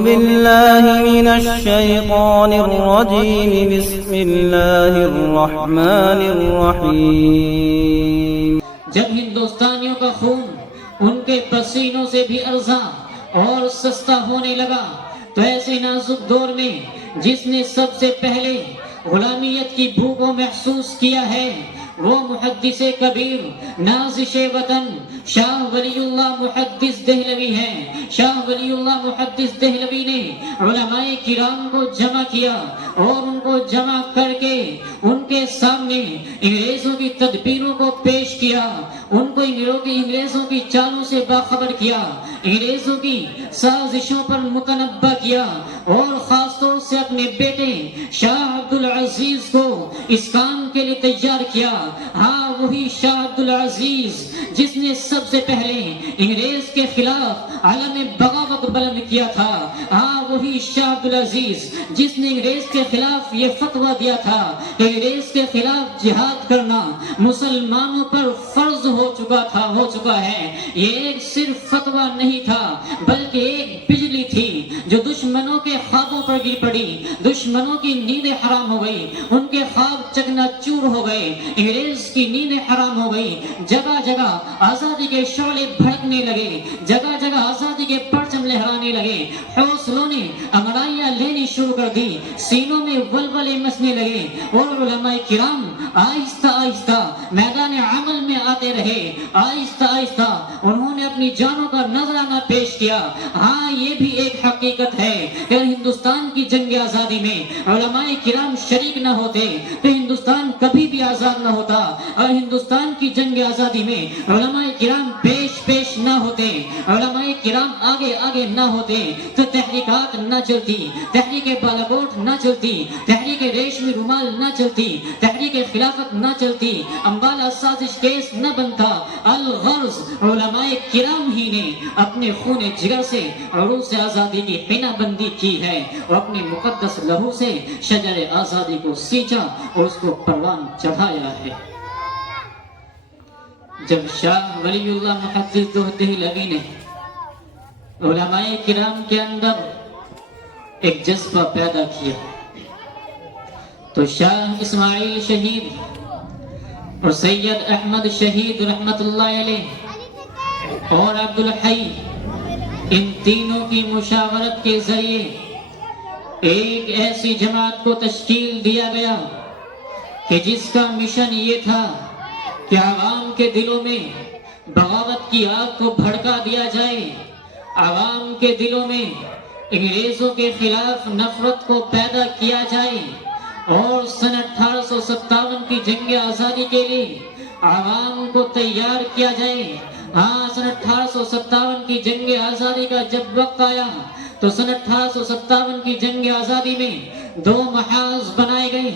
بالله من الشيطان الرجيم بسم الله الرحمن الرحيم جب ہندوستانیوں کا خون ان کے پسینوں سے بھی ارزاں اور سستا ہونے لگا تو ایسے نازک دور میں جس نے سب سے پہلے غلامیت کی بھوک کو محسوس کیا ہے وہ محدث کبیر نازش وطن شاہ ولی اللہ محدث دہلوی ہیں۔ شاہ ولی اللہ محدث دہلوی نے علماء کرام کو جمع کیا اور ان کو جمع کر کے ان کے سامنے انگریزوں کی تدبیروں کو پیش کیا، ان کو انگریزوں کی چالوں سے باخبر کیا، انگریزوں کی سازشوں پر متنبہ کیا اور خاص طور سے اپنے بیٹے شاہ عبدالعزیز کو اس کام کے لیے تیار کیا۔ ہاں وہی شاہ عبدالعزیز جس نے سب سے پہلے انگریز کے خلاف علم بغاوت بلند کیا تھا، ہاں وہی شاہ عبدالعزیز جس نے انگریز کے خلاف یہ فتویٰ دیا تھا کہ انگریز کے خلاف جہاد کرنا مسلمانوں پر فرض ہو چکا ہے۔ یہ ایک صرف فتویٰ نہیں تھا بلکہ ایک بجلی تھی جو دشمنوں کے خوابوں پر گر پڑی، دشمنوں کی نیندیں حرام ہو گئی، ان کے خواب چکنا چور ہو گئے، انگریز کی نیندیں حرام ہو گئی، جگہ جگہ آزادی کے شعلے بھڑکنے لگے، جگہ جگہ آزادی کے پرچم لہرانے لگے، حوصلوں نے انگڑائیاں لینی شروع کر دی، سینوں میں ولولے مچنے لگے اور علماء کرام آہستہ آہستہ میدان عمل میں آتے رہے، آہستہ آہستہ انہوں نے اپنی جانوں کا نذرانہ پیش کیا۔ ہاں یہ بھی ایک حقیقت ہے کہ ہندوستان کی جنگ آزادی میں علماء کرام شریک نہ ہوتے تو ہندوستان کبھی بھی آزاد نہ ہوتا، اور ہندوستان کی جنگ آزادی میں علماء کرام پیش نہ ہوتے، علماء کرام آگے نہ ہوتے تو تحریکات نہ چلتی، تحریک بالاکوٹ نہ چلتی، تحریک ریشمی رومال نہ چلتی، تحریک خلافت نہ چلتی، امبالہ سازش کیس نہ بنتا۔ الغرض علماء کرام ہی نے اپنے خون جگر سے عروس آزادی کی حنا بندی کی ہے اور اپنے مقدس لہو سے شجر آزادی کو سینچا اور اس کو پروان چڑھایا ہے۔ جب شاہ ولی اللہ محدث دہلوی نے علماء کرام کے اندر ایک جذبہ پیدا کیا تو شاہ اسماعیل شہید اور سید احمد شہید رحمت اللہ علیہ اور عبدالحی ان تینوں کی مشاورت کے ذریعے ایک ایسی جماعت کو تشکیل دیا گیا کہ جس کا مشن یہ تھا کہ عوام کے دلوں میں بغاوت کی آگ کو بھڑکا دیا جائے، عوام کے دلوں میں انگریزوں کے خلاف نفرت کو پیدا کیا جائے اور سن 1857 کی جنگ آزادی کے لیے عوام کو تیار کیا جائے۔ ہاں سن 1857 کی جنگ آزادی کا جب وقت آیا تو سن 1857 کی جنگ آزادی میں دو محاذ بنائے گئے،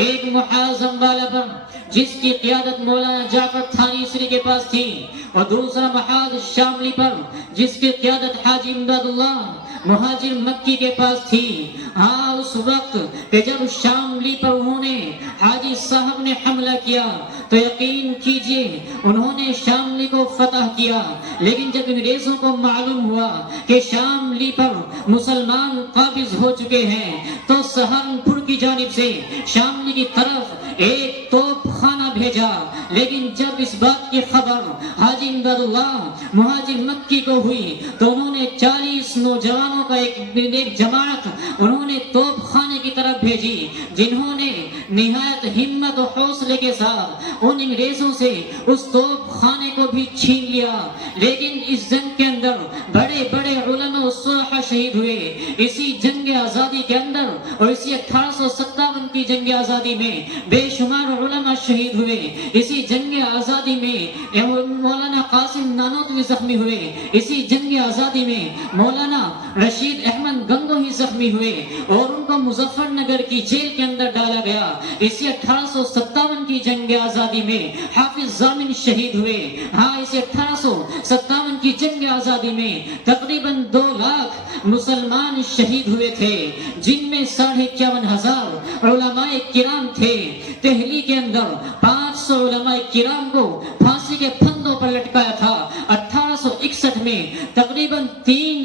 ایک محاذ امبالہ پر جس کی قیادت مولانا جعفر تھانیسری کے پاس تھی اور دوسرا محاذ شاملی پر جس کی قیادت حاجی امداد اللہ مہاجر مکی کے پاس تھی۔ ہاں اس وقت کہ جب شاملی پر انہوں نے حاجی صاحب نے حملہ کیا تو یقین کیجئے انہوں نے شاملی کو فتح کیا، لیکن جب انگریزوں کو معلوم ہوا کہ شاملی پر مسلمان قابض ہو چکے ہیں تو سہارنپور کی جانب سے شاملی کی طرف ایک توپ خانہ بھیجا، لیکن جب اس بات کی خبر حاجی امداد اللہ مہاجر مکی کو ہوئی تو انہوں نے 40 نوجوانوں کا ایک جماعت انہوں نے توپ خانے کی طرف بھیجی، جنہوں نے نہایت ہمت و حوصلے کے ساتھ ان انگریزوں سے اس توپ خانے کو بھی چھین لیا۔ لیکن اس جنگ کے اندر بڑے بڑے علماء و صلحاء شہید ہوئے، اسی جنگ آزادی کے اندر اور اسی 1857 کی جنگ آزادی میں بے شمار علماء شہید ہوئے، اسی جنگ آزادی میں مولانا قاسم نانوتوی زخمی ہوئے، اسی جنگ آزادی میں مولانا رشید احمد گنگوہی زخمی ہوئے اور ان کو مظفر نگر کی جیل کے اندر ڈالا گیا۔ اسی 1857 کی جنگ آزادی میں حافظ ضامن شہید ہوئے۔ ہاں اسی 1857 کی جنگ آزادی میں تقریباً 2 لاکھ مسلمان شہید ہوئے تھے، جن میں 51,500 علماء کرام تھے۔ دہلی کے اندر 500 علماء کرام کو پھانسی کے پھندوں پر لٹکایا تھا۔ 1861 میں تقریباً 3